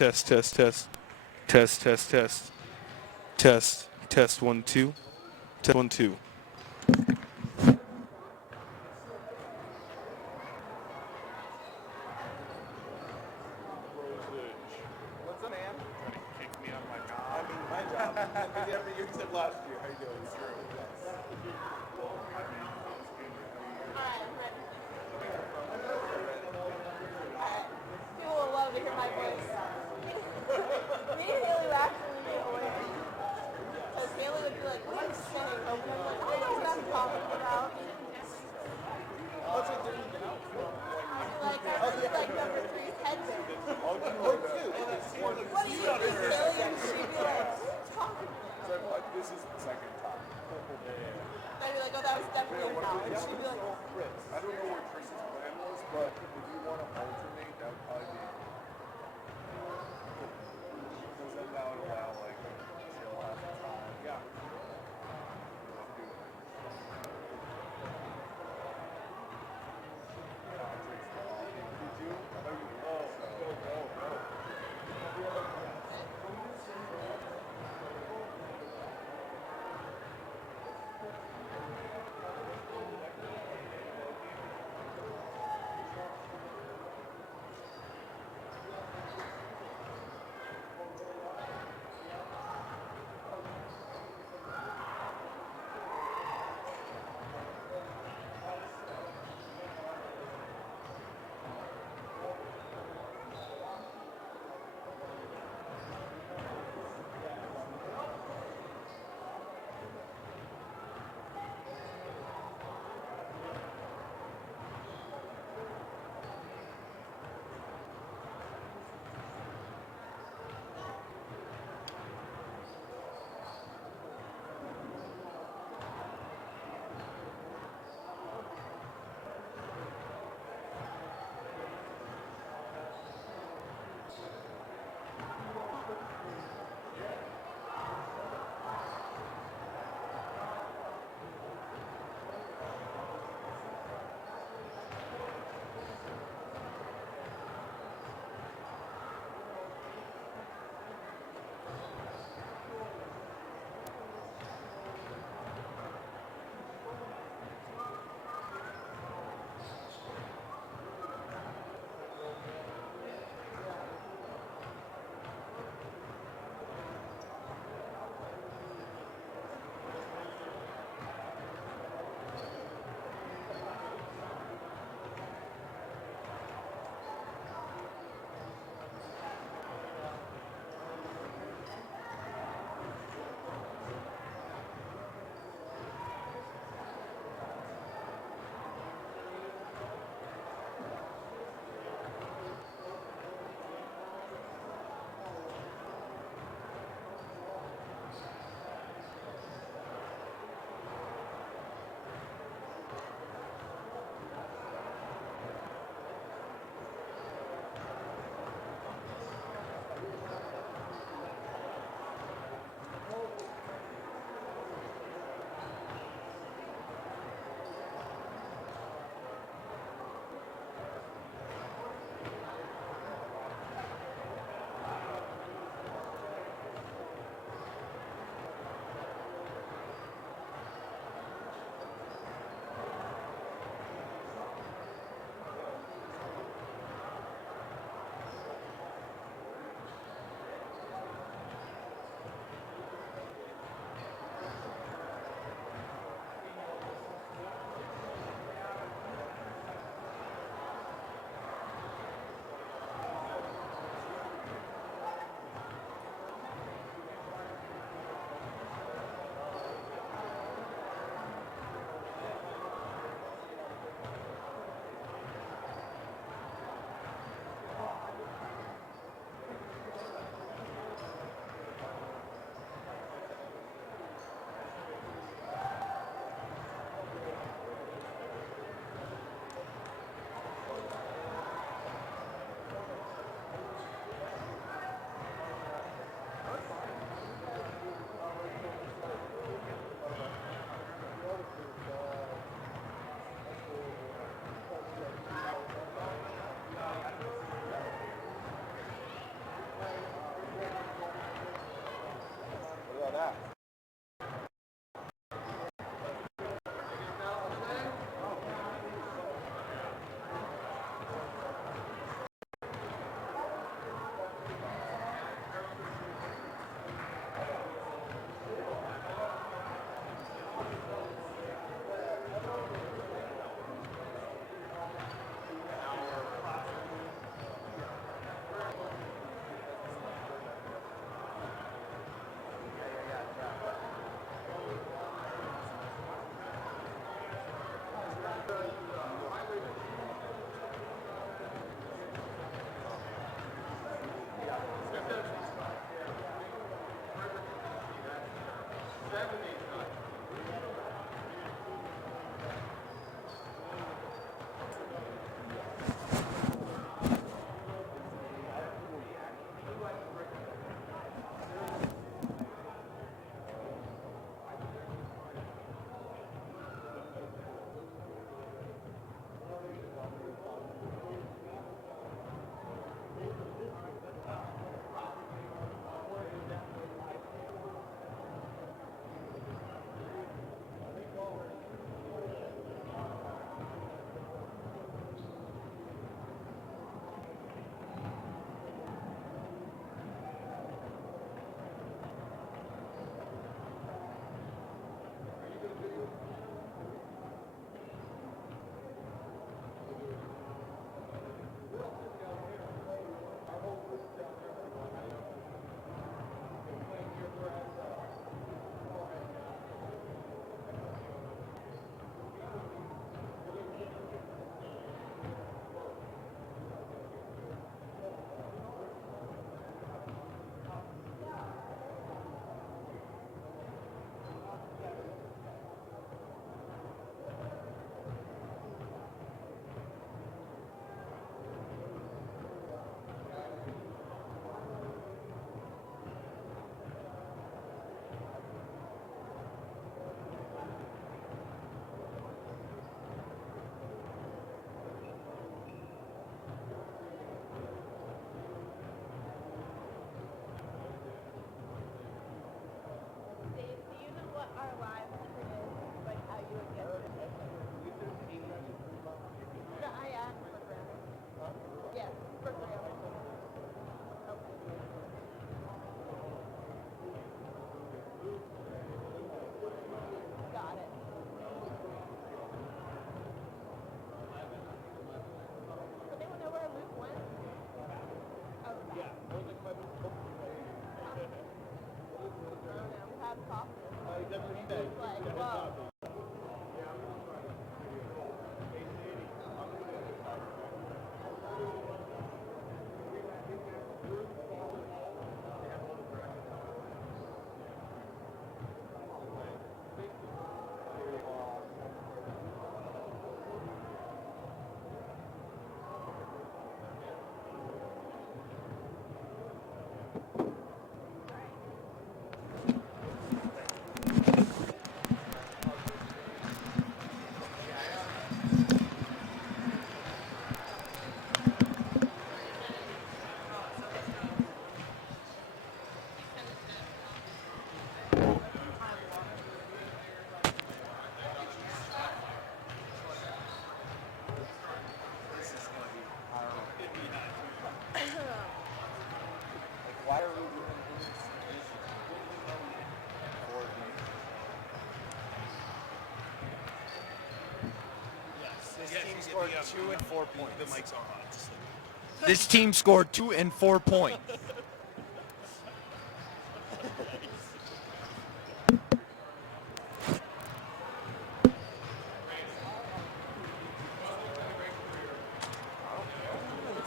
test, test, test, test, test, test, test, test, 1, 2, test, 1, 2. What's up, man? Trying to kick me out of my job. I mean, my job. Every year said last year. How you doing? It's true. People will love to hear my voice. Me and Haley would actually get away. Because Haley would be like, what are you saying? And I'm like, I don't know what I'm talking about. Like, I really like number 3's headband. What do you think, Haley? And she'd be like, what are you talking about? This is the second time. I'd be like, oh, that was definitely a no. And she'd be like, I don't know what Chris's plan was, but if you want to alternate, that would probably be. Because then that would allow, like, she'll have the time. Yeah. Let's do it. Did you? Oh. scored 2 and 4 points. The mic's on. This team scored 2 and 4 points.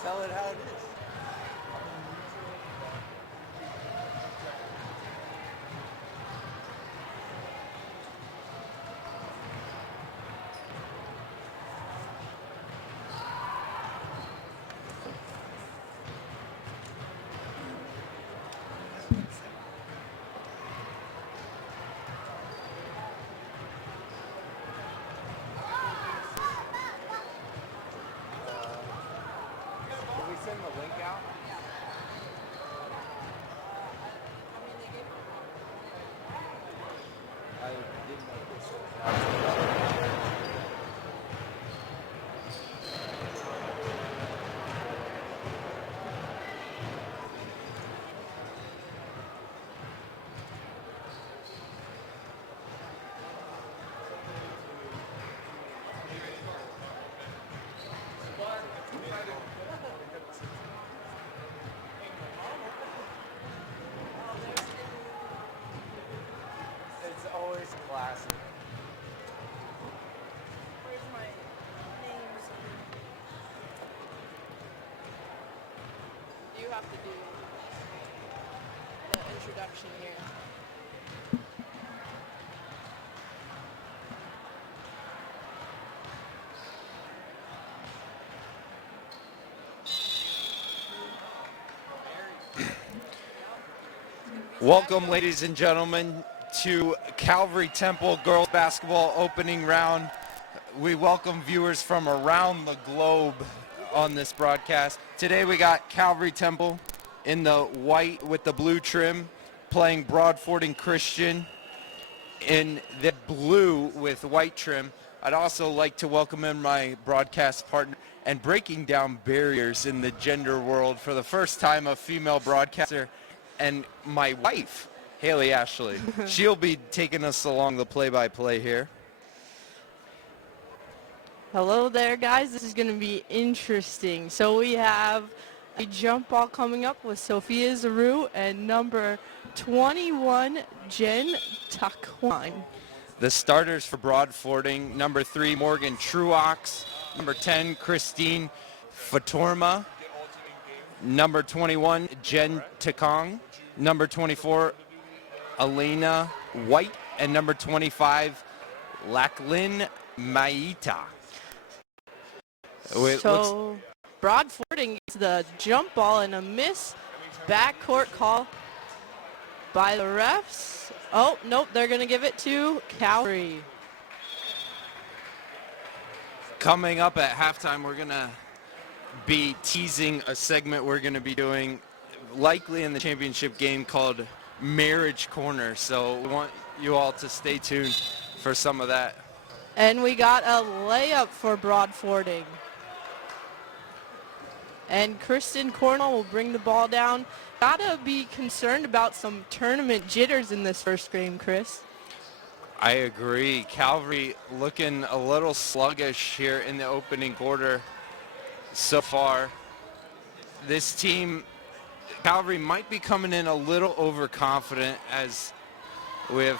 Tell it how it is. Did we send the link out? I didn't know this was out. It's always classic. Where's my names? You have to do the introduction here. Welcome, ladies and gentlemen, to Calvary Temple girls basketball opening round. We welcome viewers from around the globe on this broadcast. Today we got Calvary Temple in the white with the blue trim playing Broadfording Christian in the blue with white trim. I'd also like to welcome in my broadcast partner and breaking down barriers in the gender world for the first time, a female broadcaster, and my wife, Haley Ashley. She'll be taking us along the play-by-play here. Hello there, guys. This is going to be interesting. So we have a jump ball coming up with Sophia Zaru and number 21, Jen Takwan. The starters for Broadfording: number 3, Morgan Truox; number 10, Christine Fatorma; number 21, Jen Takong; number 24, Elena White; and number 25, Lacklyn Maita. So Broadfording gets the jump ball and a miss. Backcourt call by the refs. Oh, nope, they're going to give it to Calvary. Coming up at halftime, we're going to be teasing a segment we're going to be doing likely in the championship game called Marriage Corner. So we want you all to stay tuned for some of that. And we got a layup for Broadfording. And Kristen Cornell will bring the ball down. Gotta be concerned about some tournament jitters in this first game, Chris. I agree. Calvary looking a little sluggish here in the opening quarter so far. This team, Calvary, might be coming in a little overconfident, as we've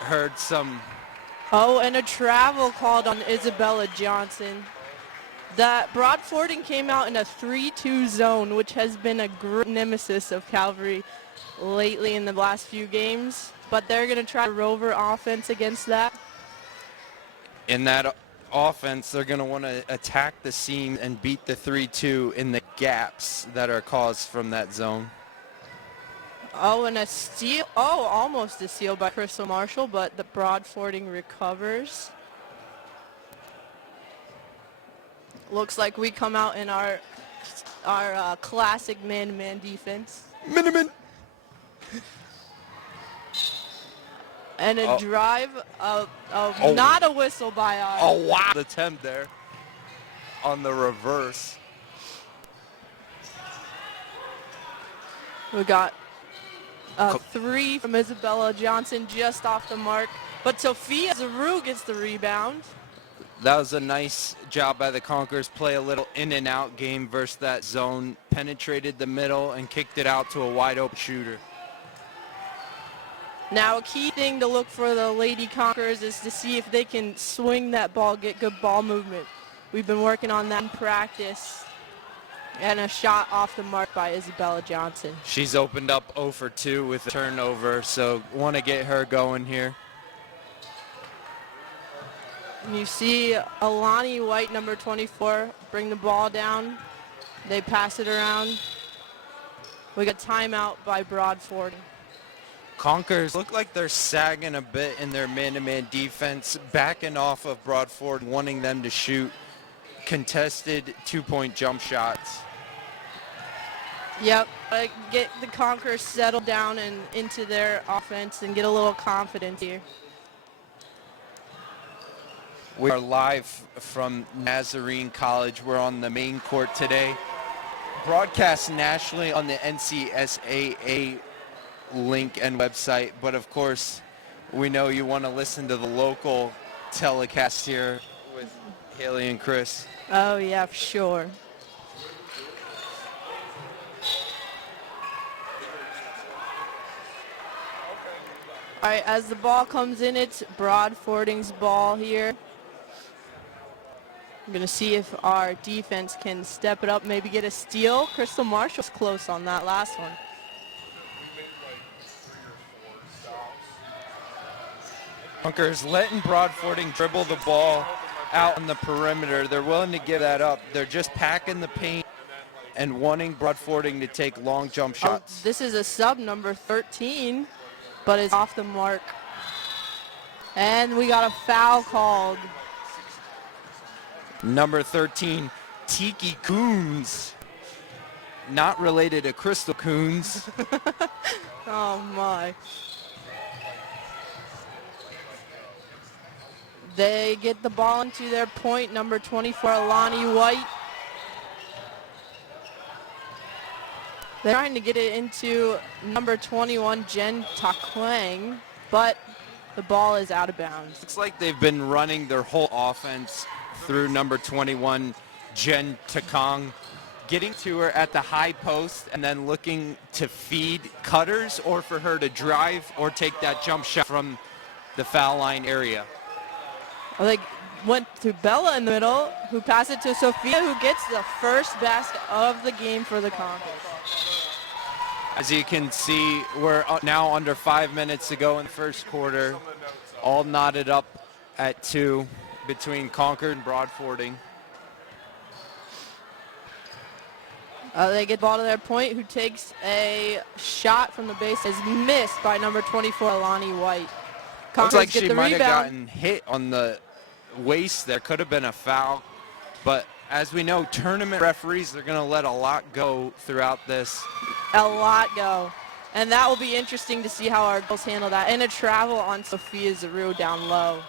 heard some. Oh, and a travel called on Isabella Johnson. That Broadfording came out in a 3-2 zone, which has been a great nemesis of Calvary lately in the last few games. But they're going to try a rover offense against that. In that offense, they're going to want to attack the seam and beat the 3-2 in the gaps that are caused from that zone. Oh, and a steal. Oh, almost a steal by Crystal Marshall, but the Broadfording recovers. Looks like we come out in our classic man-to-man defense. Miniman. And a drive of not a whistle by our. Oh, wow. Attempt there on the reverse. We got a 3 from Isabella Johnson just off the mark. But Sophia Zaru gets the rebound. That was a nice job by the Conquerors. Play a little in and out game versus that zone. Penetrated the middle and kicked it out to a wide open shooter. Now a key thing to look for the Lady Conquerors is to see if they can swing that ball, get good ball movement. We've been working on that in practice. And a shot off the mark by Isabella Johnson. She's opened up 0 for 2 with a turnover, so want to get her going here. And you see Alani White, number 24, bring the ball down. They pass it around. We got timeout by Broadfording. Conquerors look like they're sagging a bit in their man-to-man defense, backing off of Broadford, wanting them to shoot contested two-point jump shots. Yep, get the Conquerors settled down and into their offense and get a little confidence here. We are live from Nazarene College. We're on the main court today. Broadcast nationally on the NCSAA link and website, but of course, we know you want to listen to the local telecast here with Haley and Chris. Oh yeah, for sure. All right, as the ball comes in, it's Broadfording's ball here. I'm gonna see if our defense can step it up, maybe get a steal. Crystal Marshall's close on that last one. Conquerors letting Broadfording dribble the ball out on the perimeter. They're willing to give that up. They're just packing the paint and wanting Broadfording to take long jump shots. This is a sub, number 13, but it's off the mark. And we got a foul called. Number 13, Tiki Coons. Not related to Crystal Coons. Oh my. They get the ball into their point, number 24, Alani White. They're trying to get it into number 21, Jen Takwang, but the ball is out of bounds. Looks like they've been running their whole offense through number 21, Jen Takong, getting to her at the high post and then looking to feed cutters or for her to drive or take that jump shot from the foul line area. Well, they went to Bella in the middle, who passed it to Sophia, who gets the first basket of the game for the Conquerors. As you can see, we're now under 5 minutes to go in the first quarter, all knotted up at 2 between Concord and Broadfording. They get the ball to their point, who takes a shot from the base, is missed by number 24, Alani White. Looks like get she the might have rebound. gotten hit on the waist. There could have been a foul, but as we know, tournament referees are going to let a lot go throughout this. A lot go. And that will be interesting to see how our girls handle that. And a travel on Sophia Zaru down low.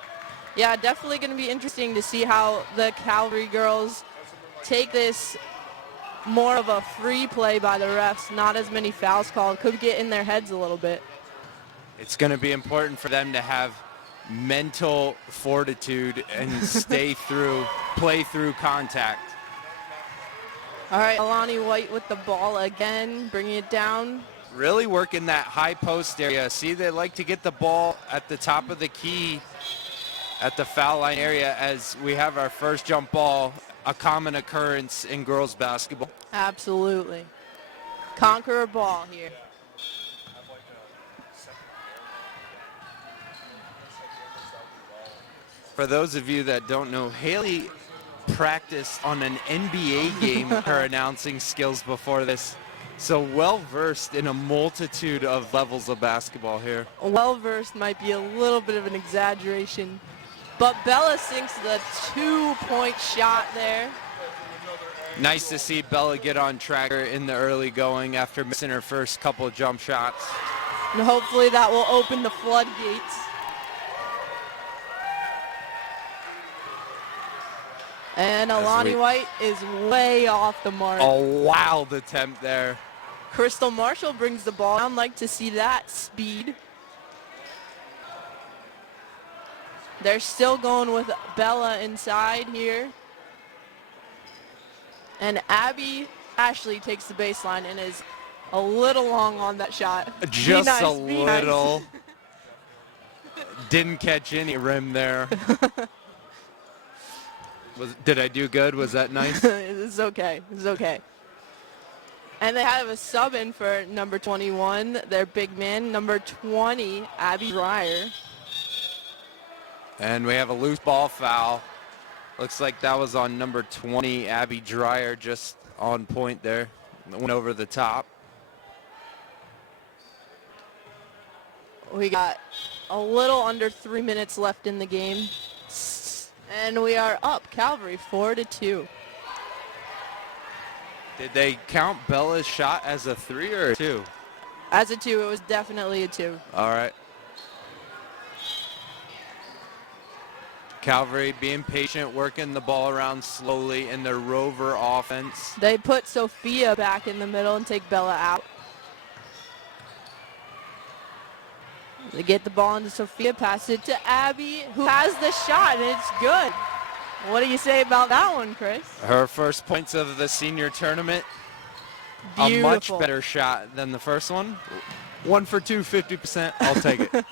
Yeah, definitely going to be interesting to see how the Calvary girls take this more of a free play by the refs, not as many fouls called. Could get in their heads a little bit. It's going to be important for them to have mental fortitude and play through contact. All right, Alani White with the ball again, bringing it down. Really working that high post area. See, they like to get the ball at the top of the key at the foul line area as we have our first jump ball, a common occurrence in girls basketball. Absolutely. Conqueror ball here. For those of you that don't know, Haley practiced on an NBA game her announcing skills before this. So well-versed in a multitude of levels of basketball here. Well-versed might be a little bit of an exaggeration, but Bella sinks the two-point shot there. Nice to see Bella get on track in the early going after missing her first couple of jump shots. And hopefully that will open the floodgates. And Alani White is way off the mark. A wild attempt there. Crystal Marshall brings the ball down. Like to see that speed. They're still going with Bella inside here. And Abby Ashley takes the baseline and is a little long on that shot. Just nice, a be nice. little. Didn't catch any rim there. Did I do good? Was that nice? It's okay. It's okay. And they have a sub in for number 21, their big man, number 20, Abby Dreyer. And we have a loose ball foul. Looks like that was on number 20, Abby Dreyer, just on point there. Went over the top. We got a little under 3 minutes left in the game. And we are up, Calvary, 4-2. Did they count Bella's shot as a 3 or a 2? As a 2, it was definitely a 2. All right. Calvary being patient, working the ball around slowly in their rover offense. They put Sophia back in the middle and take Bella out. They get the ball into Sophia, pass it to Abby, who has the shot, and it's good. What do you say about that one, Chris? Her first points of the senior tournament. Beautiful. A much better shot than the first one. 1 for 2, 50%. I'll take it.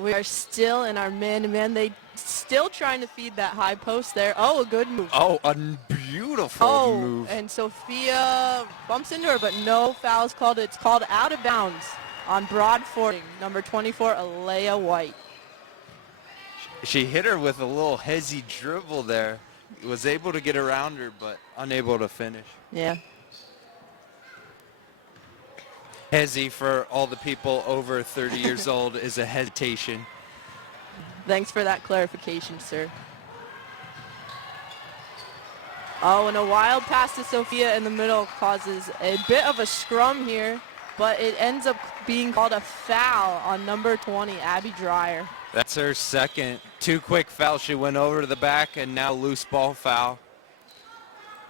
We are still in our man-to-man. They still trying to feed that high post there. Oh, a good move. Oh, a beautiful move. And Sophia bumps into her, but no foul's called. It's called out of bounds on Broadfording, number 24, Alea White. She hit her with a little hezzy dribble there. Was able to get around her, but unable to finish. Yeah. Hezzy, for all the people over 30 years old, is a hesitation. Thanks for that clarification, sir. Oh, and a wild pass to Sophia in the middle causes a bit of a scrum here, but it ends up being called a foul on number 20, Abby Dreyer. That's her second. 2 quick fouls. She went over to the back, and now loose ball foul.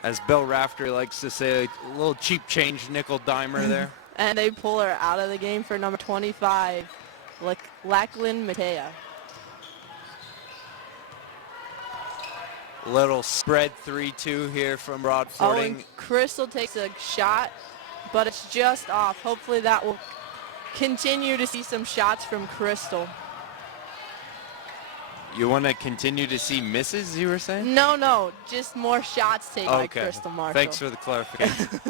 As Bill Rafter likes to say, a little cheap change nickel dimer there. And they pull her out of the game for number 25, Lachlan Matea. Little spread 3-2 here from Oh, Broadfording. and Crystal takes a shot, but it's just off. Hopefully that will continue to see some shots from Crystal. You want to continue to see misses, you were saying? No, just more shots taken by Crystal Marshall. Thanks for the clarification.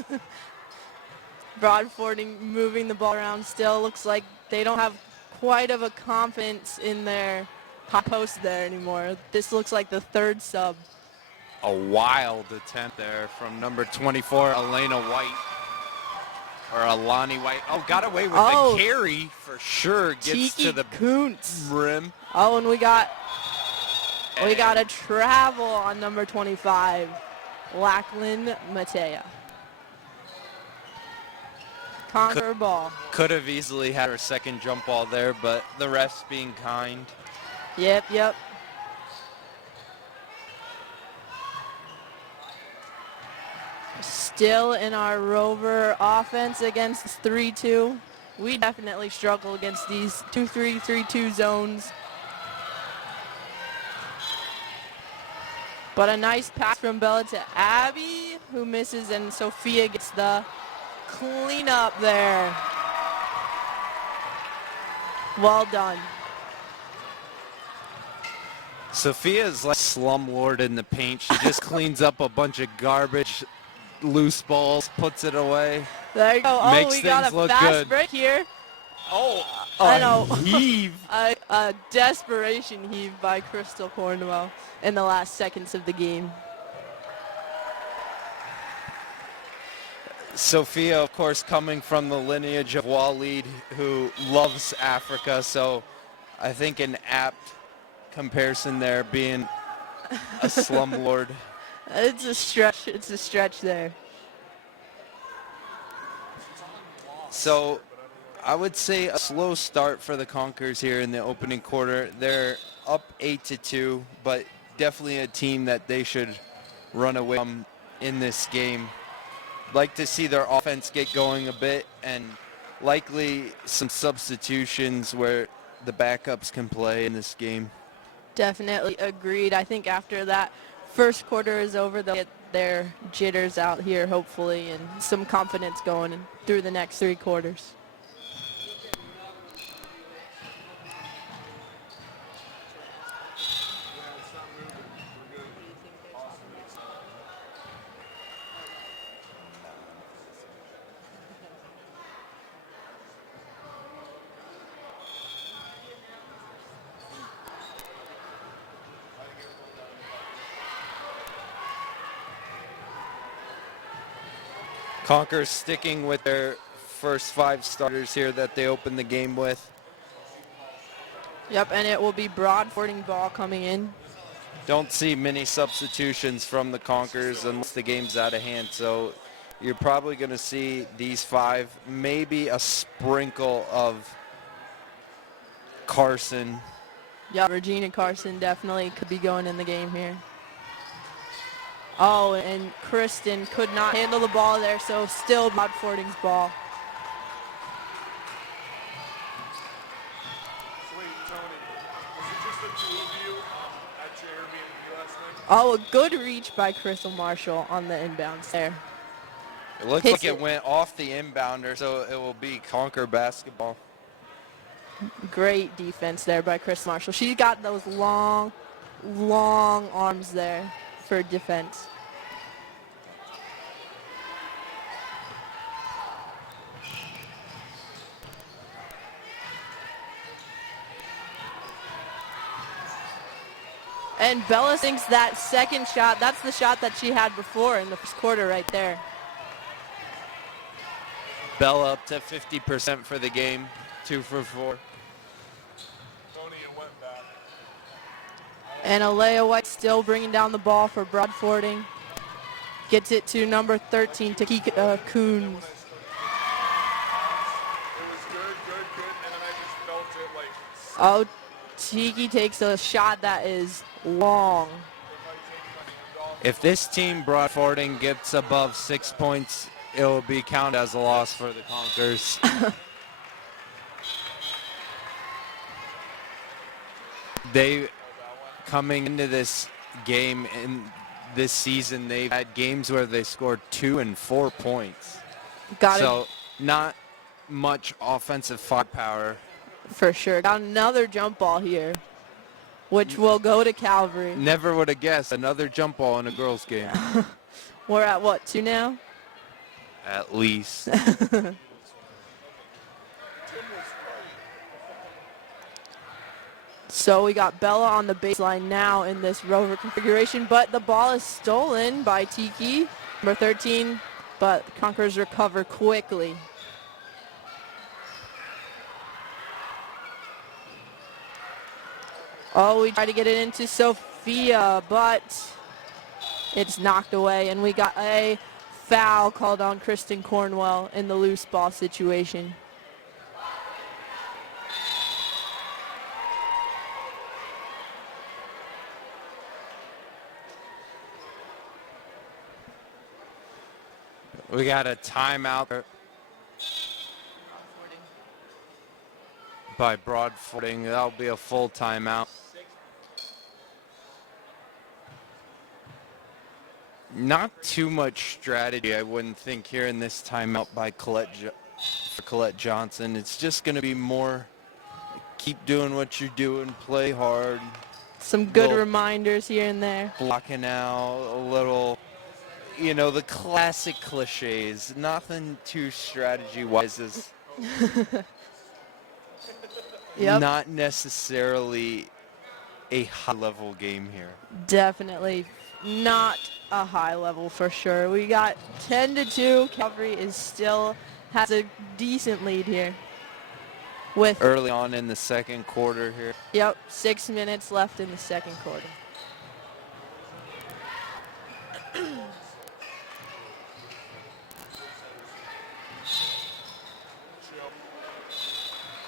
Broadfording moving the ball around still. Looks like they don't have quite of a confidence in their high post there anymore. This looks like the third sub. A wild attempt there from number 24, Elena White. Or Alani White. Oh, got away with the carry for sure. Gets Tiki to the Kuntz. rim. Oh, and we got a travel on number 25, Lachlan Matea. Conquer ball. Could have easily had her second jump ball there, but the refs being kind. Yep. Still in our rover offense against 3-2. We definitely struggle against these 2-3, 3-2 zones. But a nice pass from Bella to Abby, who misses, and Sophia gets the cleanup there. Well done. Sophia's like slumlord in the paint. She just cleans up a bunch of garbage, loose balls, puts it away. There you go. Oh, Makes we got things a look fast good. break here. Oh, I know. Heave. A desperation heave by Crystal Cornwell in the last seconds of the game. Sophia, of course, coming from the lineage of Waleed, who loves Africa, so I think an apt comparison there, being a slumlord. It's a stretch there. So I would say a slow start for the Conquerors here in the opening quarter. They're up 8-2, but definitely a team that they should run away from in this game. Like to see their offense get going a bit and likely some substitutions where the backups can play in this game. Definitely agreed. I think after that first quarter is over, they'll get their jitters out here, hopefully, and some confidence going through the next 3 quarters. Conquer's sticking with their first 5 starters here that they opened the game with. Yep, and it will be Broadfording ball coming in. Don't see many substitutions from the Conquers unless the game's out of hand, so you're probably going to see these 5, maybe a sprinkle of Carson. Yeah, Regina Carson definitely could be going in the game here. Oh, and Kristen could not handle the ball there, so still Broadfording's ball. Wait, Tony, was it just the 2 of you at your Airbnb last night? Oh, a good reach by Crystal Marshall on the inbounds there. It looks Hits like it it. went off the inbounder, so it will be Conquer basketball. Great defense there by Crystal Marshall. She's got those long arms there for defense. And Bella thinks that second shot, that's the shot that she had before in the first quarter right there. Bella up to 50% for the game, 2 for 4. Tony, it went back. And Alea White still bringing down the ball for Broadfording. Gets it to number 13, Takika Coons. It was good, and then I just felt it like... Oh, Tiki takes a shot that is long. If this team, Broadfording, gets above 6 points, it will be counted as a loss for the Conquers. They, coming into this game in this season, they've had games where they scored 2 and 4 points. Got So not much offensive firepower. it for sure. Got another jump ball here, which will go to Calvary. Never would have guessed another jump ball in a girls' game. We're at what, 2 now? At least. So we got Bella on the baseline now in this rover configuration, but the ball is stolen by Tiki, number 13, but Conquerors recover quickly. Oh, we try to get it into Sophia, but it's knocked away, and we got a foul called on Kristen Cornwell in the loose ball situation. We got a timeout by Broadfording. That'll be a full timeout. Not too much strategy, I wouldn't think, here in this timeout by Colette Johnson. It's just going to be more keep doing what you're doing, play hard. Some good Little reminders here and there. blocking out, a little, you know, the classic cliches. Nothing too strategy-wise. Is Yep. not necessarily a high-level game here. Definitely not a high level for sure. We got 10-2. Calvary has a decent lead here. With Early on in the second quarter here. 6 minutes left in the second quarter.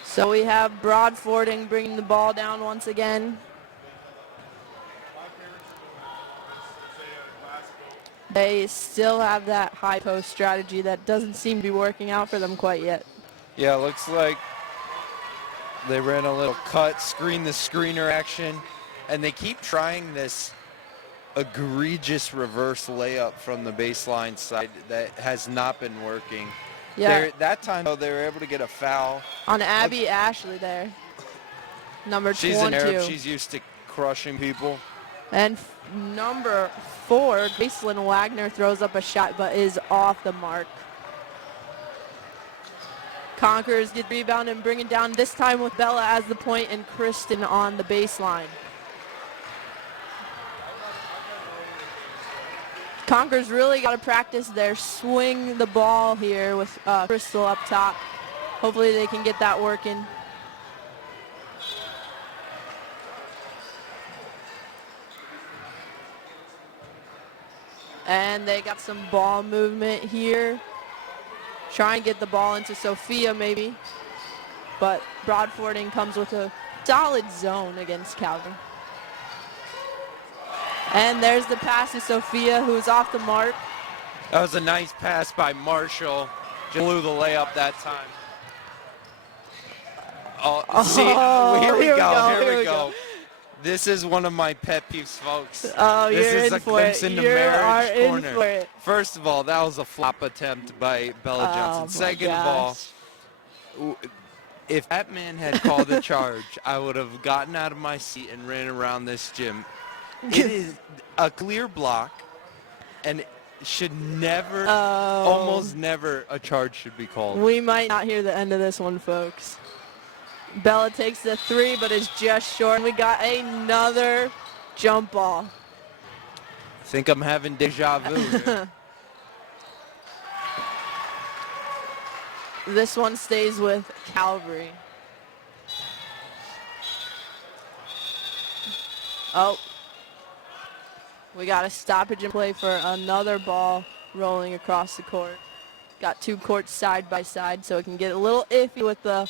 So we have Broadfording bringing the ball down once again. They still have that high post strategy that doesn't seem to be working out for them quite yet. Yeah, looks like they ran a little cut, screen the screener action, and they keep trying this egregious reverse layup from the baseline side that has not been working. Yeah. That time, though, they were able to get a foul. On Abby Ashley there. Number She's 22. an Arab. She's used to crushing people. And number 4, Gracelyn Wagner throws up a shot but is off the mark. Conquerors get rebound and bring it down, this time with Bella as the point and Kristen on the baseline. Conquerors really got to practice their swing the ball here with Crystal up top. Hopefully they can get that working. And they got some ball movement here. Try and get the ball into Sophia maybe. But Broadfording comes with a solid zone against Calvary. And there's the pass to Sophia, who's off the mark. That was a nice pass by Marshall. Just blew the layup that time. Oh, see, here we go. This is one of my pet peeves, folks. Oh, this you're is in a for glimpse it. into You marriage are corner. in for it. First of all, that was a flop attempt by Bella Johnson. Second of all, if that man had called a charge, I would have gotten out of my seat and ran around this gym. It is a clear block, and it should never, almost never, a charge should be called. We might not hear the end of this one, folks. Bella takes the 3, but is just short. And we got another jump ball. I think I'm having deja vu here. This one stays with Calvary. Oh. We got a stoppage in play for another ball rolling across the court. Got 2 courts side by side, so it can get a little iffy with the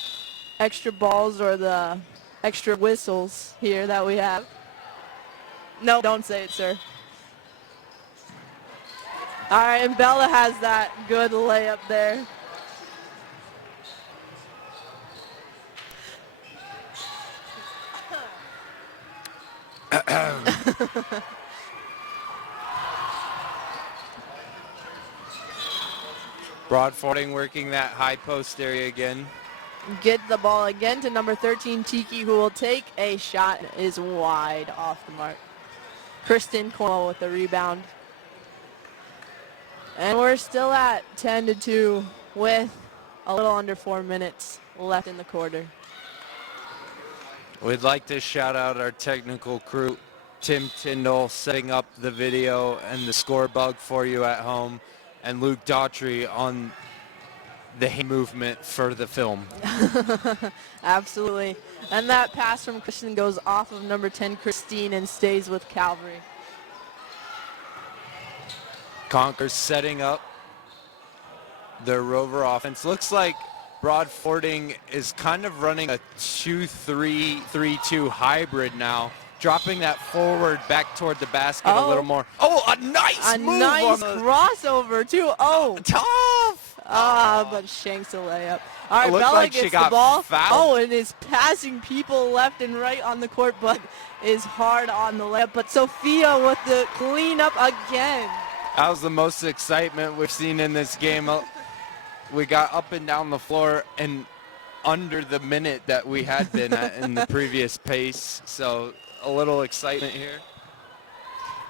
extra balls or the extra whistles here that we have. No, don't say it, sir. All right, and Bella has that good layup there. Broadfording working that high post area again. Get the ball again to number 13, Tiki, who will take a shot, is wide off the mark. Kristen Cornwell with the rebound. And we're still at 10-2 with a little under 4 minutes left in the quarter. We'd like to shout out our technical crew, Tim Tyndall setting up the video and the score bug for you at home, and Luke Daughtry on the hand movement for the film. Absolutely. And that pass from Kristen goes off of number 10, Christine, and stays with Calvary. Conquer's setting up their rover offense. Looks like Broadfording is kind of running a 2-3-3-2 hybrid now, dropping that forward back toward the basket a little more. Oh, a nice move. A nice crossover, too. Oh. Tough. But shanks a layup. All right, Bella like gets she got the ball. fouled. Oh, and is passing people left and right on the court, but is hard on the layup. But Sophia with the cleanup again. That was the most excitement we've seen in this game. We got up and down the floor and under the minute that we had been at in the previous pace. So a little excitement here.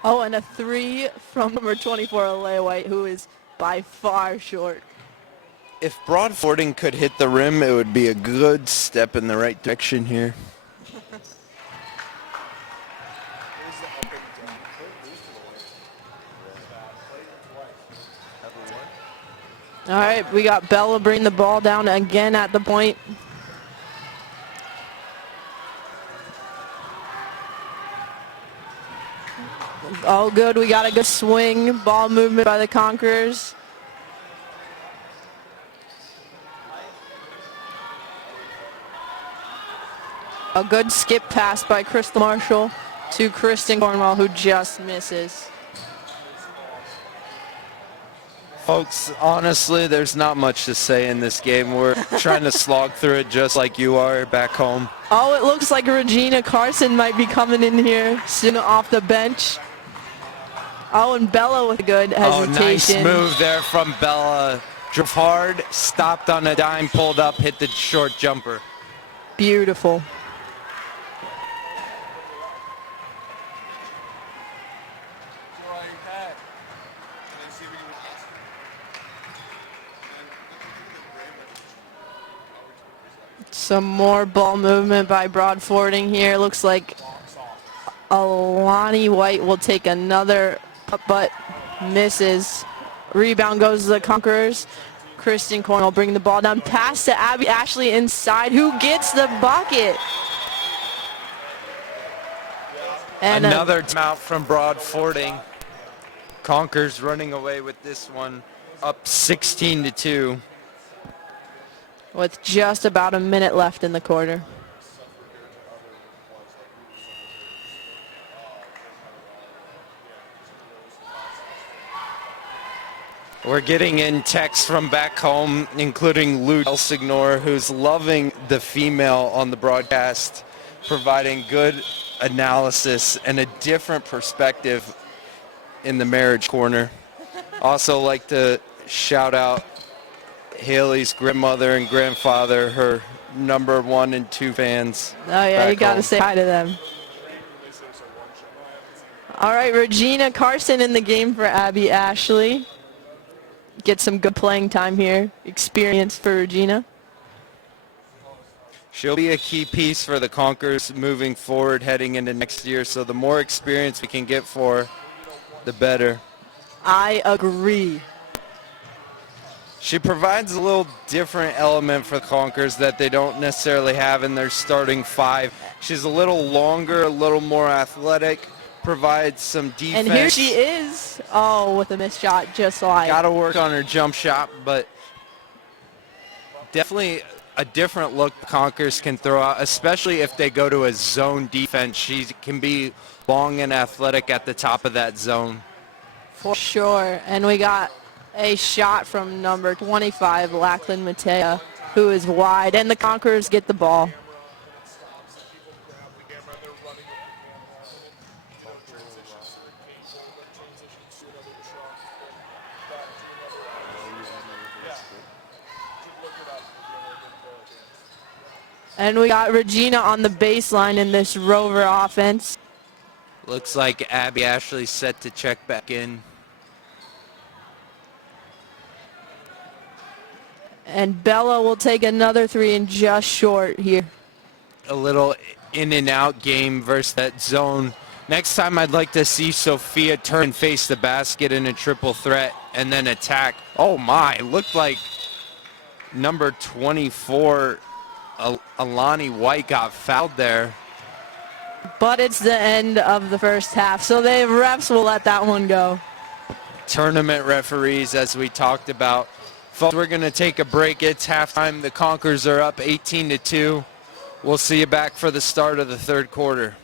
Oh, and a 3 from number 24, Alea White, who is by far short. If Broadfording could hit the rim, it would be a good step in the right direction here. All right, we got Bella bring the ball down again at the point. Oh, good. We got a good swing. Ball movement by the Conquerors. A good skip pass by Crystal Marshall to Kristen Cornwell, who just misses. Folks, honestly, there's not much to say in this game. We're trying to slog through it just like you are back home. Oh, it looks like Regina Carson might be coming in here soon off the bench. Oh, and Bella with a good hesitation. Oh, nice move there from Bella. Drove hard, stopped on a dime, pulled up, hit the short jumper. Beautiful. Some more ball movement by Broadfording here. Looks like Alani White will take another, but misses. Rebound goes to the Conquerors. Kristen Coyne will bring the ball down. Pass to Abby Ashley inside, who gets the bucket. And another timeout from Broadfording. Conkers running away with this one, up 16-2. With just about a minute left in the quarter. We're getting in texts from back home, including Lou Elsignor, who's loving the female on the broadcast, providing good analysis and a different perspective in the marriage corner. Also like to shout out Haley's grandmother and grandfather, her number 1 and 2 fans. Oh yeah, you got to home. say hi to them. All right, Regina Carson in the game for Abby Ashley. Get some good playing time here. Experience for Regina. She'll be a key piece for the Conkers moving forward heading into next year, so the more experience we can get for her, the better. I agree. She provides a little different element for the Conkers that they don't necessarily have in their starting 5. She's a little longer, a little more athletic, provides some defense. And here she is. Oh, with a missed shot, just like. Got to work on her jump shot, but definitely a different look the Conkers can throw out, especially if they go to a zone defense. She can be long and athletic at the top of that zone. For sure. And we got a shot from number 25, Lachlan Matea, who is wide. And the Conquerors get the ball. And we got Regina on the baseline in this Rover offense. Looks like Abby Ashley's set to check back in. And Bella will take another 3 and just short here. A little in and out game versus that zone. Next time I'd like to see Sophia turn and face the basket in a triple threat and then attack. Oh my, looked like number 24, Alani White, got fouled there. But it's the end of the first half, so the refs will let that one go. Tournament referees, as we talked about. Folks, we're going to take a break. It's halftime. The Conkers are up 18-2. We'll see you back for the start of the third quarter.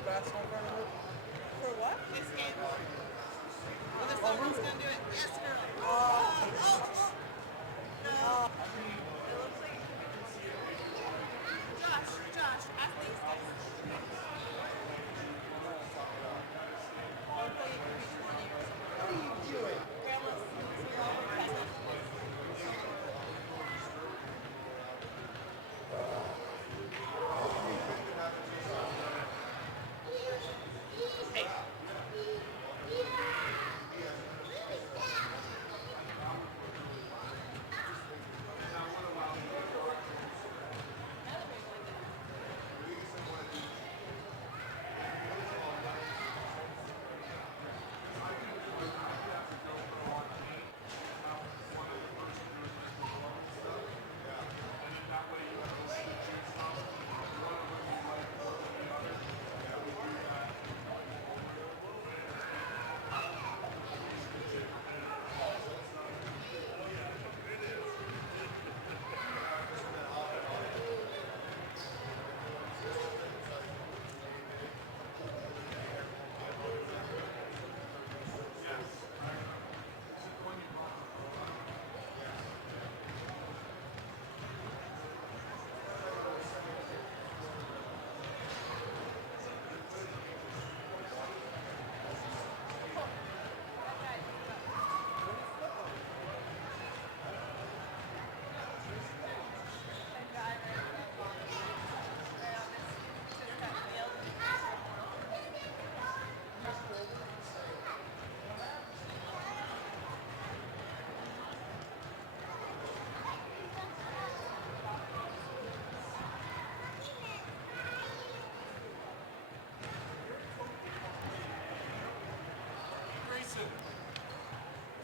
another basketball tournament? For what? This game. Well, this someone's gonna do it. Yes, girl. Oh. No. It looks like it could be Josh, ask these guys. Looks like it could be 20 or something. What are you doing? Grandma's present.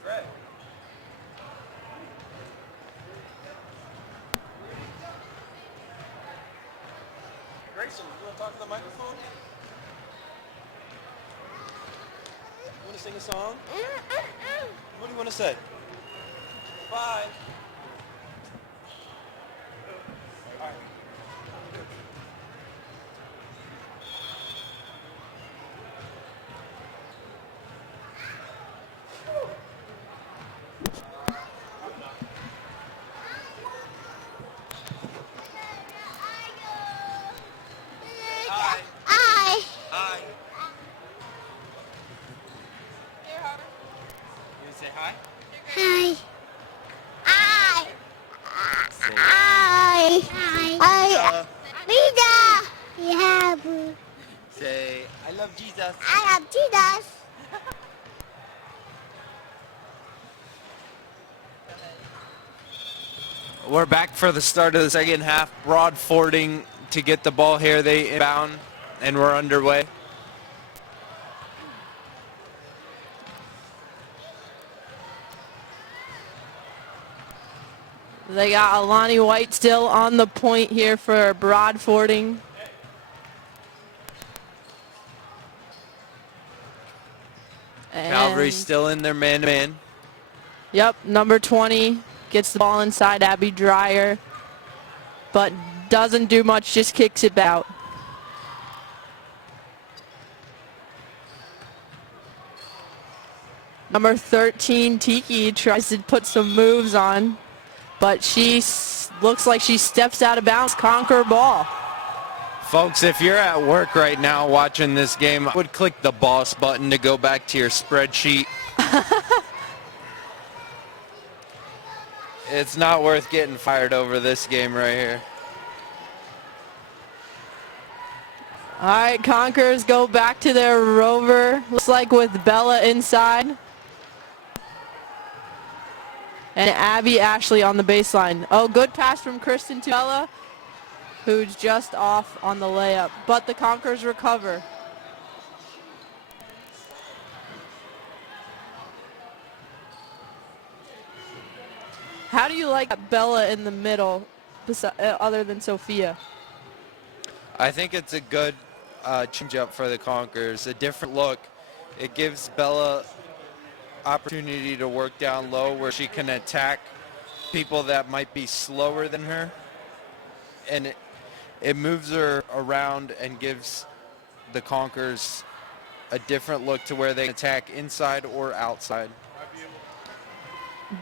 Greg. Grayson, you want to talk to the microphone? You want to sing a song? What do you want to say? Bye. All right. Hi. Hi. Hi. Here, Harvard. You say hi? Hi. Hi. Say Hi. Hi. Rita. Yeah, boo. Say, I love Jesus. I love Jesus. We're back for the start of the second half. Broadfording to get the ball here. They inbound, and we're underway. They got Alani White still on the point here for Broadfording. Calvary And, still in their man-to-man. yep, number 20 gets the ball inside Abby Dreyer, but doesn't do much, just kicks it out. Number 13, Tiki, tries to put some moves on, but she looks like she steps out of bounds. Conquer ball. Folks, if you're at work right now watching this game, I would click the boss button to go back to your spreadsheet. It's not worth getting fired over this game right here. All right, Conquerors go back to their rover. Looks like with Bella inside. And Abby Ashley on the baseline. Oh, good pass from Kristen to Bella, who's just off on the layup. But the Conquerors recover. How do you like Bella in the middle, other than Sophia? I think it's a good change up for the Conquerors. A different look. It gives Bella opportunity to work down low where she can attack people that might be slower than her. And it moves her around and gives the Conquerors a different look to where they can attack inside or outside.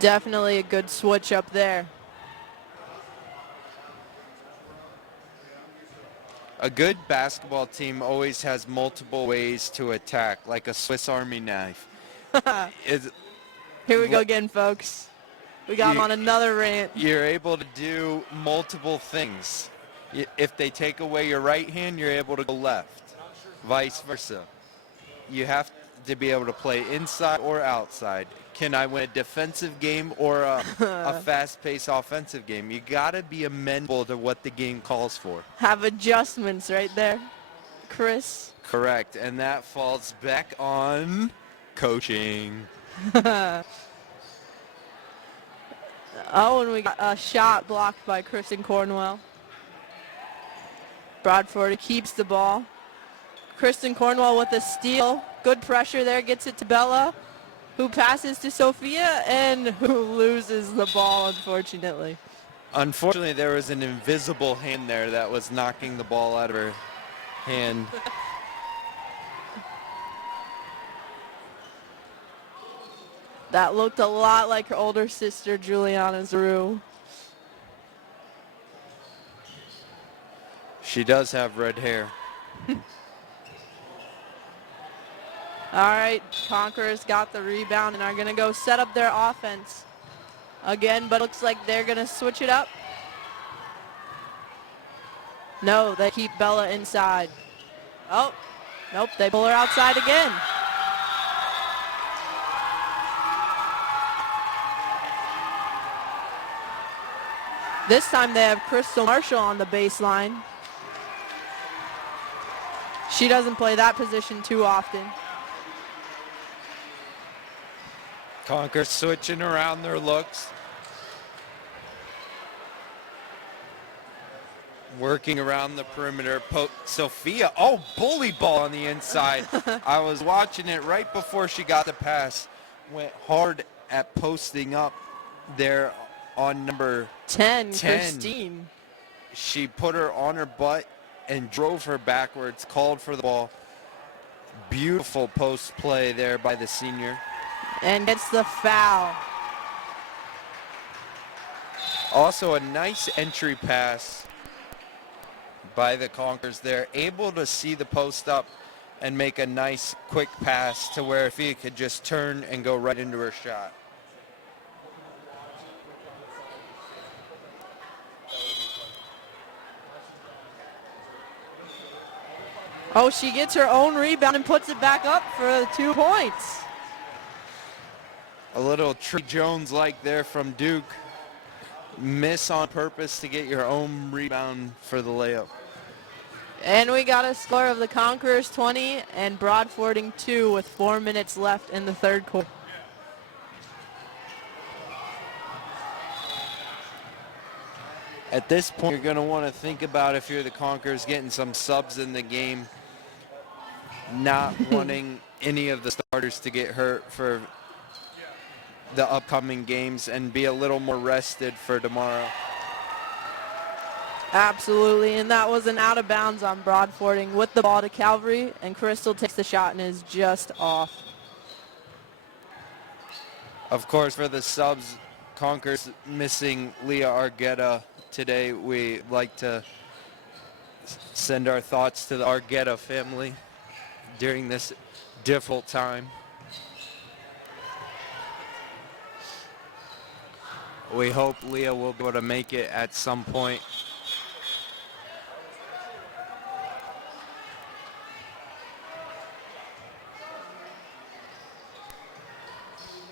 Definitely a good switch up there. A good basketball team always has multiple ways to attack, like a Swiss Army knife. Here we go again, folks. We got him on another rant. You're able to do multiple things. If they take away your right hand, you're able to go left. Vice versa. You have to be able to play inside or outside. Can I win a defensive game or a fast-paced offensive game? You got to be amenable to what the game calls for. Have adjustments right there, Chris. Correct, and that falls back on coaching. Oh, and we got a shot blocked by Kristen Cornwell. Broadfording keeps the ball. Kristen Cornwell with a steal. Good pressure there, gets it to Bella, who passes to Sophia and who loses the ball, unfortunately. Unfortunately, there was an invisible hand there that was knocking the ball out of her hand. That looked a lot like her older sister, Juliana Zaru. She does have red hair. All right, Conquerors got the rebound and are going to go set up their offense again, but looks like they're going to switch it up. No, they keep Bella inside. Oh, nope, they pull her outside again. This time they have Crystal Marshall on the baseline. She doesn't play that position too often. Conquer switching around their looks. Working around the perimeter. Sophia, bully ball on the inside. I was watching it right before she got the pass. Went hard at posting up there on number 10, Christine. She put her on her butt and drove her backwards, called for the ball. Beautiful post play there by the senior. And gets the foul. Also a nice entry pass by the Conquerors there. Able to see the post up and make a nice quick pass to where if he could just turn and go right into her shot. Oh, she gets her own rebound and puts it back up for the 2 points. A little Tree Jones like there from Duke. Miss on purpose to get your own rebound for the layup. And we got a score of the Conquerors 20 and Broadfording 2 with 4 minutes left in the third quarter. At this point, you're going to want to think about, if you're the Conquerors, getting some subs in the game. Not wanting any of the starters to get hurt for the upcoming games and be a little more rested for tomorrow. Absolutely, and that was an out of bounds on Broadfording with the ball to Calvary, and Crystal takes the shot and is just off. Of course, for the subs, Conquerors missing Leah Argueta today. We like to send our thoughts to the Argueta family during this difficult time. We hope Leah will be able to make it at some point.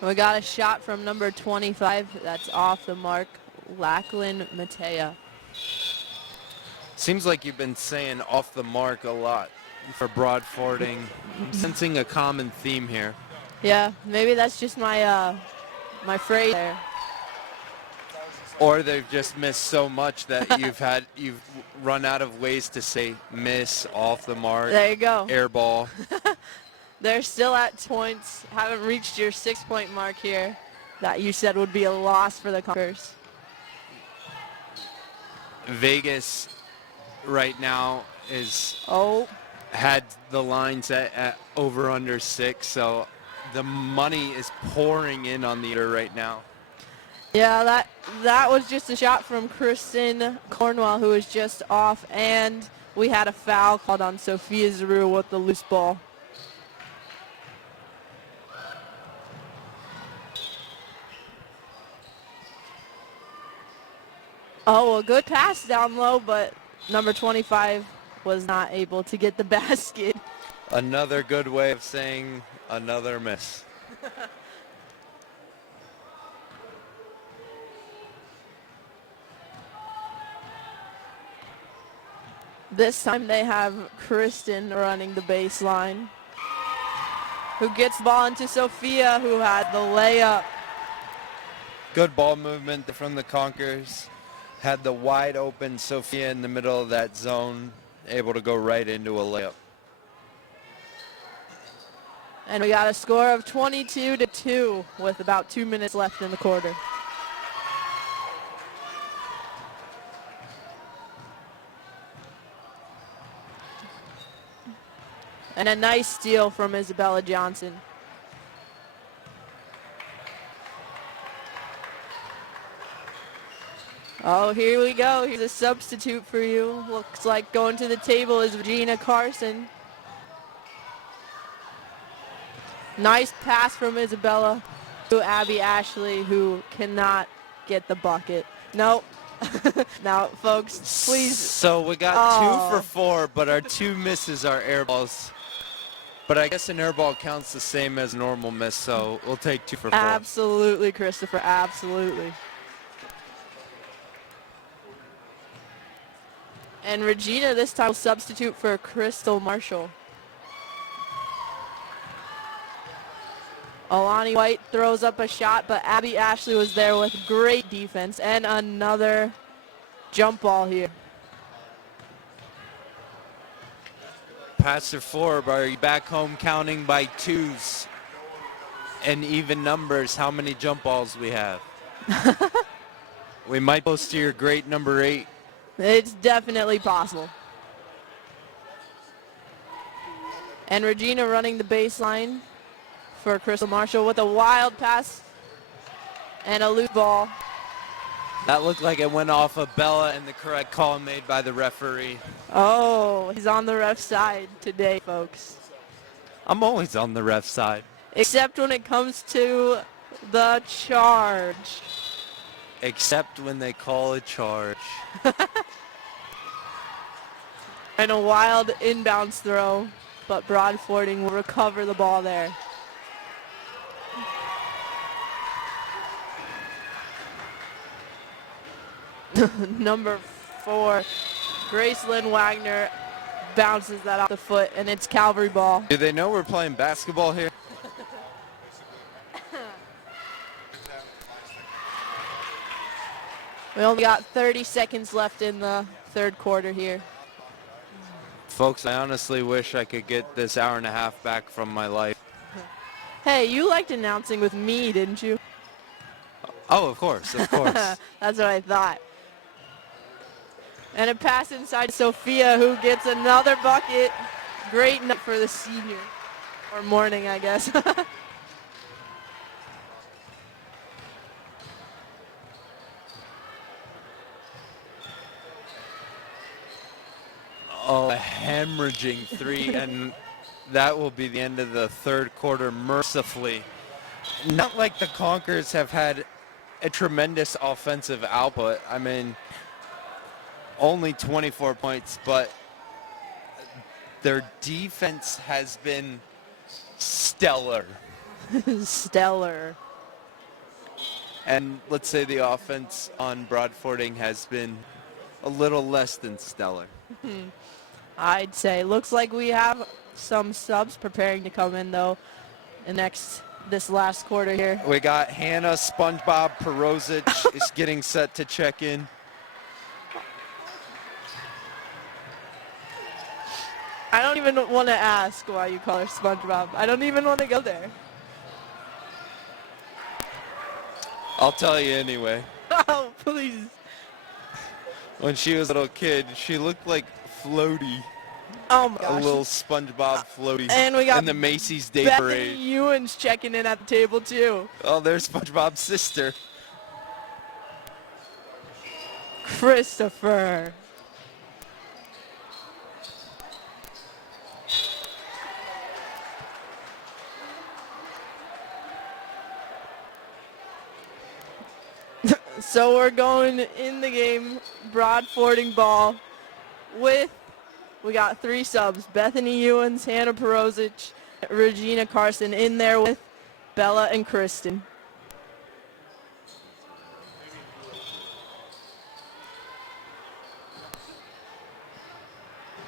We got a shot from number 25. That's off the mark, Lachlan Matea. Seems like you've been saying off the mark a lot for Broadfording. I'm sensing a common theme here. Yeah, maybe that's just my my phrase there. Or they've just missed so much that you've run out of ways to say miss, off the mark, There you go. air ball. They're still at points. Haven't reached your 6-point mark here that you said would be a loss for the Conquerors. Vegas right now is had the line set at over under 6, so the money is pouring in on the under right now. Yeah, that was just a shot from Kristen Cornwell, who was just off, and we had a foul called on Sophia Zaru with the loose ball. Oh, a good pass down low, but number 25 was not able to get the basket. Another good way of saying another miss. This time they have Kristen running the baseline, who gets the ball into Sophia, who had the layup. Good ball movement from the Conkers. Had the wide open Sophia in the middle of that zone, able to go right into a layup. And we got a score of 22-2 with about 2 minutes left in the quarter. And a nice steal from Isabella Johnson. Oh, here we go. Here's a substitute for you. Looks like going to the table is Regina Carson. Nice pass from Isabella to Abby Ashley, who cannot get the bucket. Nope. Now, folks, please. So we got 2 for 4, but our 2 misses are air balls. But I guess an air ball counts the same as a normal miss, so we'll take 2 for 4. Absolutely, Christopher, absolutely. And Regina this time will substitute for Crystal Marshall. Alani White throws up a shot, but Abby Ashley was there with great defense. And another jump ball here. Pastor Forb, are you back home counting by 2s and even numbers how many jump balls we have? We might post to your great number 8. It's definitely possible. And Regina running the baseline for Crystal Marshall with a wild pass and a loose ball. That looked like it went off of Bella, and the correct call made by the referee. Oh, he's on the ref side today, folks. I'm always on the ref side. Except when it comes to the charge. Except when they call a charge. And a wild inbounds throw, but Broadfording will recover the ball there. Number 4, Gracelyn Wagner bounces that off the foot, and it's Calvary ball. Do they know we're playing basketball here? We only got 30 seconds left in the third quarter here. Folks, I honestly wish I could get this hour and a half back from my life. Hey, you liked announcing with me, didn't you? Oh, of course, of course. That's what I thought. And a pass inside Sophia, who gets another bucket. Great night for the senior. Or morning, I guess. Oh, a hemorrhaging 3, and that will be the end of the third quarter, mercifully. Not like the Conkers have had a tremendous offensive output. I mean, only 24 points, but their defense has been stellar. Stellar. And let's say the offense on Broadfording has been a little less than stellar. I'd say. Looks like we have some subs preparing to come in, though, in this last quarter here. We got Hannah SpongeBob Perozic is getting set to check in. I don't even want to ask why you call her SpongeBob. I don't even want to go there. I'll tell you anyway. Oh, please. When she was a little kid, she looked like Floaty. Oh my A gosh. little SpongeBob floaty And we got in the Macy's Day Bethany Parade. Ewan's checking in at the table too. Oh, there's SpongeBob's sister. Christopher. So we're going in the game, Broadfording ball with, we got 3 subs, Bethany Ewans, Hannah Perozic, Regina Carson in there with Bella and Kristen.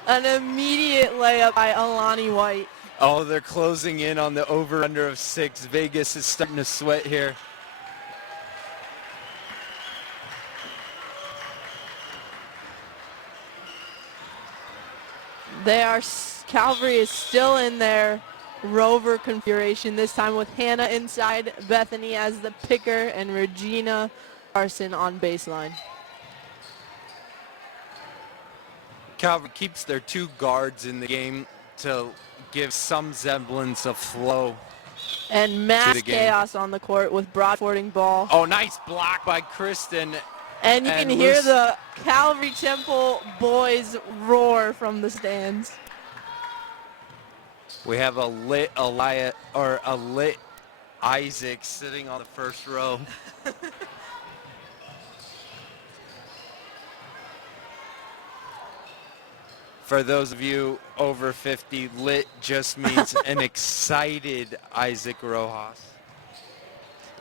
An immediate layup by Alani White. Oh, they're closing in on the over-under of 6. Vegas is starting to sweat here. Calvary is still in their rover configuration, this time with Hannah inside, Bethany as the picker, and Regina Carson on baseline. Calvary keeps their 2 guards in the game to give some semblance of flow. And mass the game. chaos on the court with Broadfording ball. Oh, nice block by Kristen. And you can hear the Calvary Temple boys roar from the stands. We have a lit Isaac sitting on the first row. For those of you over 50, lit just means an excited Isaac Rojas.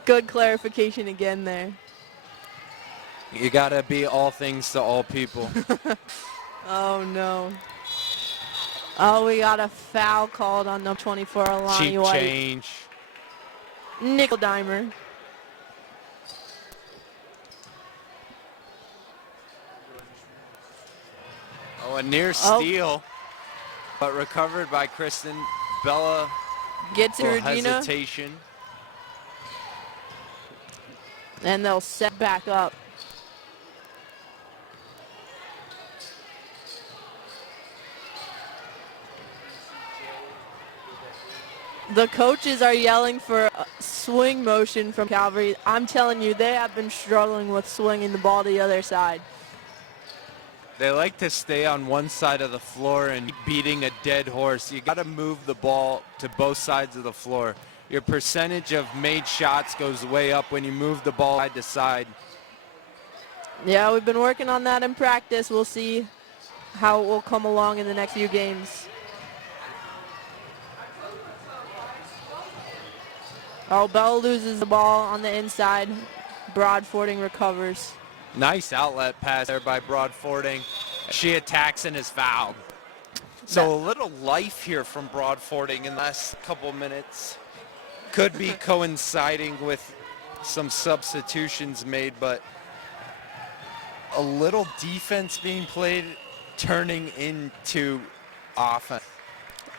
Good clarification again there. You gotta be all things to all people. Oh no. Oh, we got a foul called on number 24, Alani Cheap White. change. Nickel dimer. Oh, a near steal, but recovered by Kristen. Bella, Gets to little Regina, hesitation. and they'll set back up. The coaches are yelling for a swing motion from Calvary. I'm telling you, they have been struggling with swinging the ball to the other side. They like to stay on one side of the floor and beating a dead horse. You got to move the ball to both sides of the floor. Your percentage of made shots goes way up when you move the ball side to side. Yeah, we've been working on that in practice. We'll see how it will come along in the next few games. Oh, Bell loses the ball on the inside. Broadfording recovers. Nice outlet pass there by Broadfording. She attacks and is fouled. So a little life here from Broadfording in the last couple minutes. Could be coinciding with some substitutions made, but a little defense being played, turning into offense.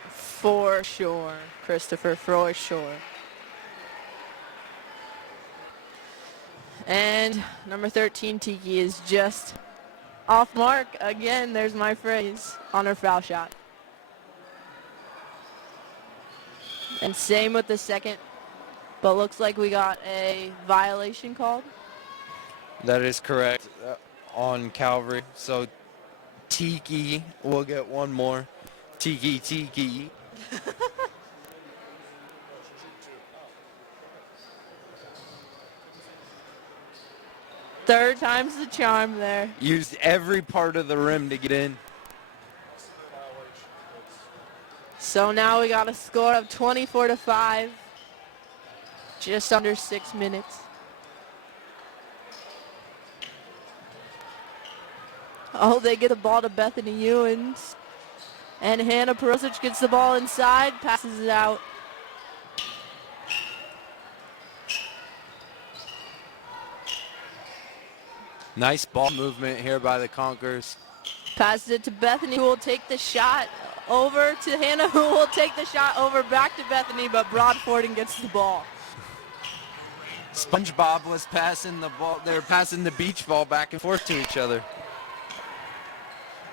For sure, Christopher, for sure. And number 13, Tiki, is just off mark. Again, there's my phrase, on her foul shot. And same with the second, but looks like we got a violation called. That is correct on Calvary. So Tiki will get one more. Tiki. Third time's the charm there. Used every part of the rim to get in. So now we got a score of 24-5. Just under 6 minutes. Oh, they get the ball to Bethany Ewans. And Hannah Perozic gets the ball inside, passes it out. Nice ball movement here by the Conkers. Passes it to Bethany, who will take the shot over to Hannah, who will take the shot over back to Bethany, but Broadfording gets the ball. SpongeBob was passing the ball. They were passing the beach ball back and forth to each other.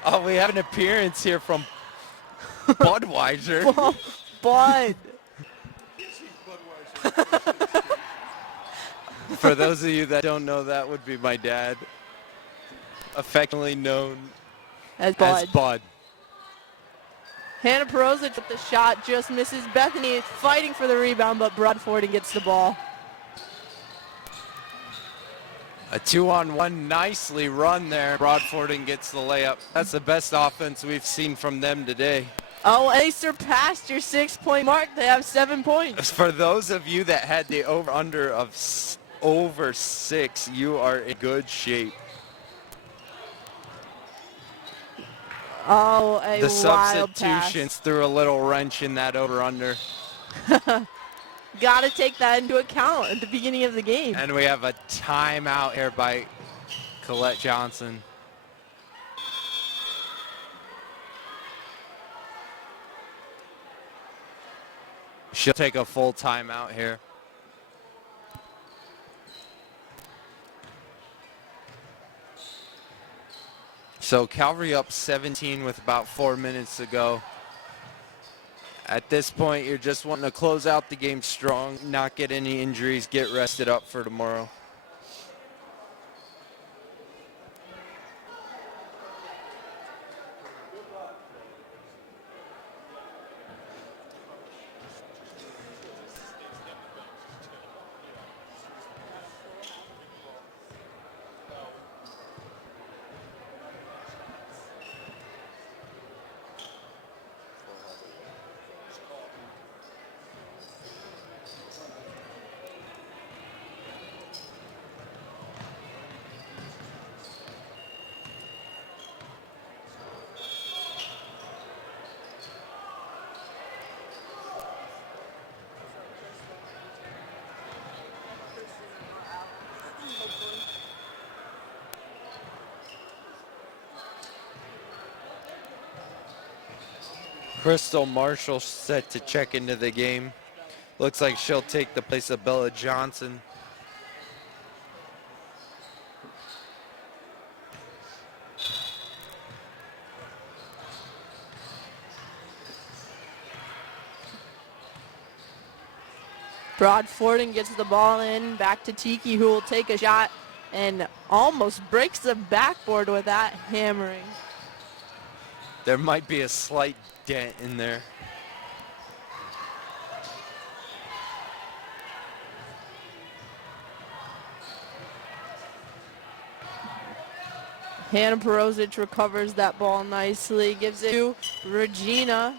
Oh, we have an appearance here from Budweiser. Bud. For those of you that don't know, that would be my dad, affectionately known As as Bud. Bud. Hannah Perozic with the shot, just misses. Bethany is fighting for the rebound, but Broadfording gets the ball. A 2-on-1, nicely run there. Broadfording gets the layup. That's the best offense we've seen from them today. Oh, and they surpassed your 6-point mark. They have 7 points. For those of you that had the over-under of over 6, you are in good shape. Oh, a The wild pass. substitutions threw a little wrench in that over-under. Got to take that into account at the beginning of the game. And we have a timeout here by Colette Johnson. She'll take a full timeout here. So Calvary up 17 with about 4 minutes to go. At this point, you're just wanting to close out the game strong, not get any injuries, get rested up for tomorrow. Crystal Marshall set to check into the game. Looks like she'll take the place of Bella Johnson. Broadfording gets the ball in, back to Tiki, who will take a shot and almost breaks the backboard with that hammering. There might be a slight dent in there. Hannah Perozic recovers that ball nicely, gives it to Regina.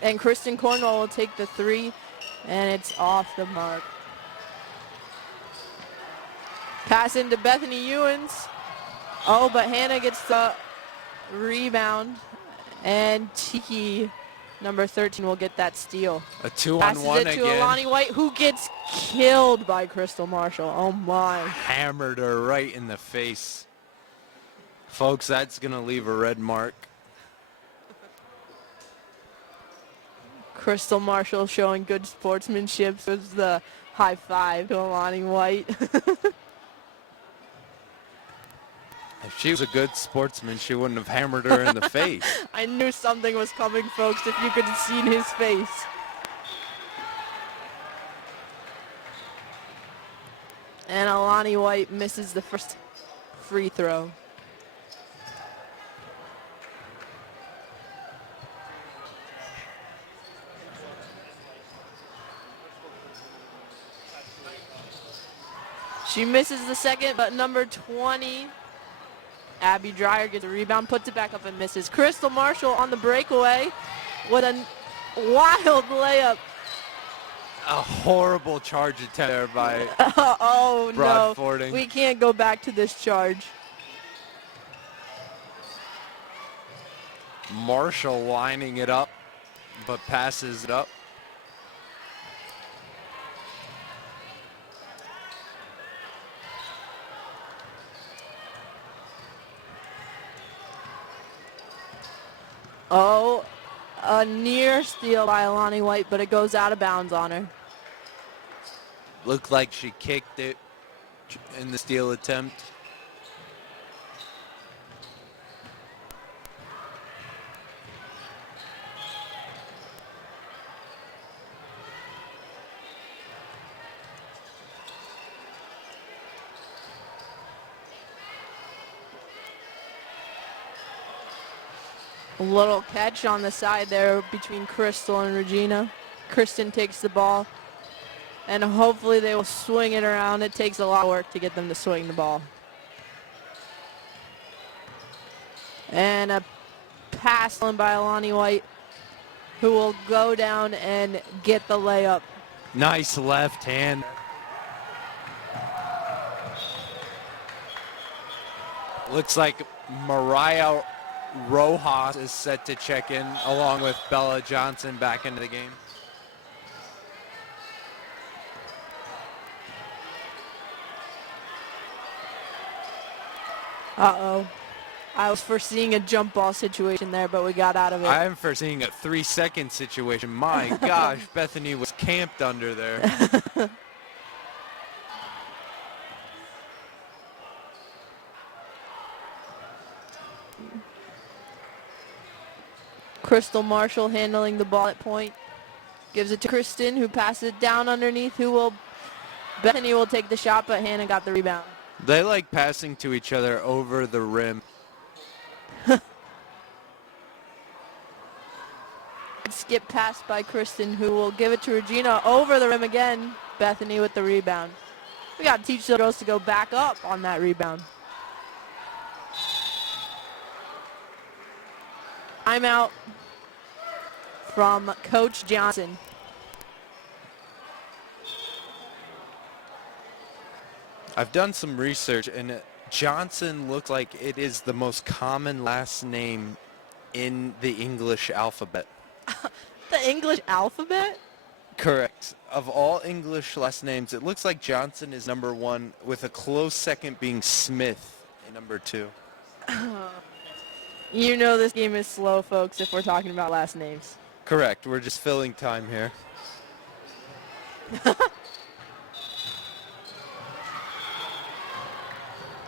And Kristen Cornwall will take the three, and it's off the mark. Pass into Bethany Ewens. Oh, but Hannah gets the rebound, and Tiki, number 13, will get that steal. A 2-on-1 Passes it to again. Alani White, who gets killed by Crystal Marshall. Oh, my. Hammered her right in the face. Folks, that's going to leave a red mark. Crystal Marshall showing good sportsmanship. So it's the high five to Alani White. If she was a good sportsman, she wouldn't have hammered her in the face. I knew something was coming, folks, if you could have seen his face. And Alani White misses the first free throw. She misses the second, but number 20, Abby Dreyer, gets a rebound, puts it back up and misses. Crystal Marshall on the breakaway with a wild layup. A horrible charge attempt there by Oh, no. Broadfording. We can't go back to this charge. Marshall lining it up, but passes it up. Oh, a near steal by Alani White, but it goes out of bounds on her. Looked like she kicked it in the steal attempt. A little catch on the side there between Crystal and Regina. Kristen takes the ball, and hopefully they will swing it around. It takes a lot of work to get them to swing the ball. And a pass by Alani White, who will go down and get the layup. Nice left hand. Looks like Mariah Rojas is set to check in along with Bella Johnson back into the game. Uh-oh. I was foreseeing a jump ball situation there, but we got out of it. I am foreseeing a 3-second situation. My gosh, Bethany was camped under there. Crystal Marshall handling the ball at point. Gives it to Kristen, who passes it down underneath. Bethany will take the shot, but Hannah got the rebound. They like passing to each other over the rim. Skip pass by Kristen, who will give it to Regina over the rim again. Bethany with the rebound. We got to teach the girls to go back up on that rebound. Timeout from Coach Johnson. I've done some research, and Johnson looks like it is the most common last name in the English alphabet. The English alphabet? Correct. Of all English last names, it looks like Johnson is number 1, with a close second being Smith in number 2. You know this game is slow, folks, if we're talking about last names. Correct. We're just filling time here.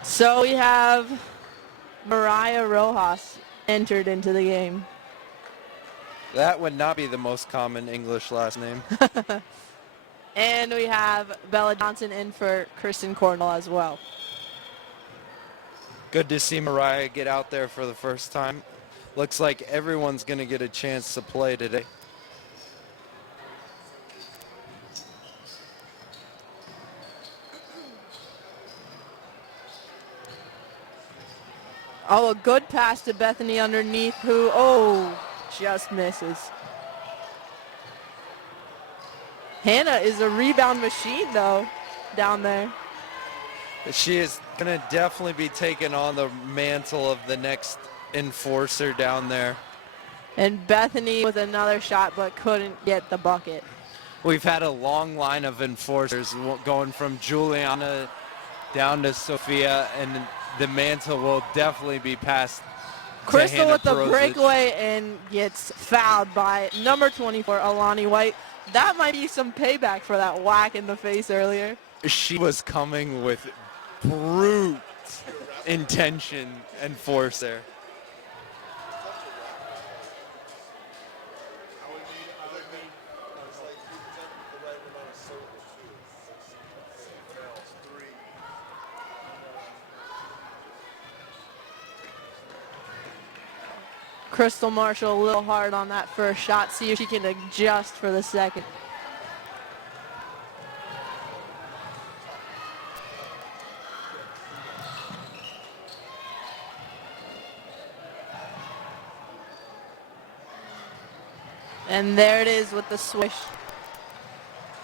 So we have Mariah Rojas entered into the game. That would not be the most common English last name. And we have Bella Johnson in for Kristen Cornell as well. Good to see Mariah get out there for the first time. Looks like everyone's going to get a chance to play today. Oh, a good pass to Bethany underneath, who, just misses. Hannah is a rebound machine, though, down there. She is going to definitely be taking on the mantle of the next enforcer down there. And Bethany with another shot, but couldn't get the bucket. We've had a long line of enforcers going from Juliana down to Sophia, and the mantle will definitely be passed Crystal to Hannah with the Perozic. breakaway and gets fouled by number 24, Alani White. That might be some payback for that whack in the face earlier. She was coming with brute intention and force there. Crystal Marshall a little hard on that first shot. See if she can adjust for the second. And there it is with the swish.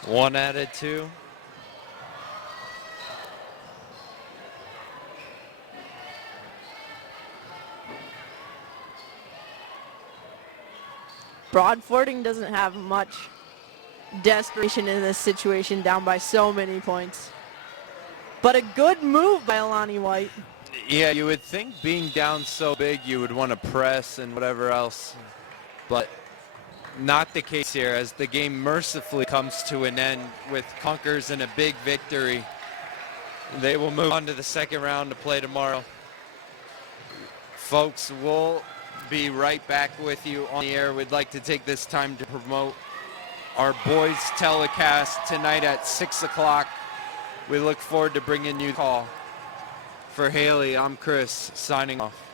1 out of 2. Broadfording doesn't have much desperation in this situation, down by so many points. But a good move by Alani White. Yeah, you would think being down so big you would want to press and whatever else, but not the case here, as the game mercifully comes to an end with Conkers and a big victory. They will move on to the second round to play tomorrow. Folks, we'll be right back with you on the air. We'd like to take this time to promote our boys telecast tonight at 6 o'clock. We look forward to bringing you a call. For Haley, I'm Chris, signing off.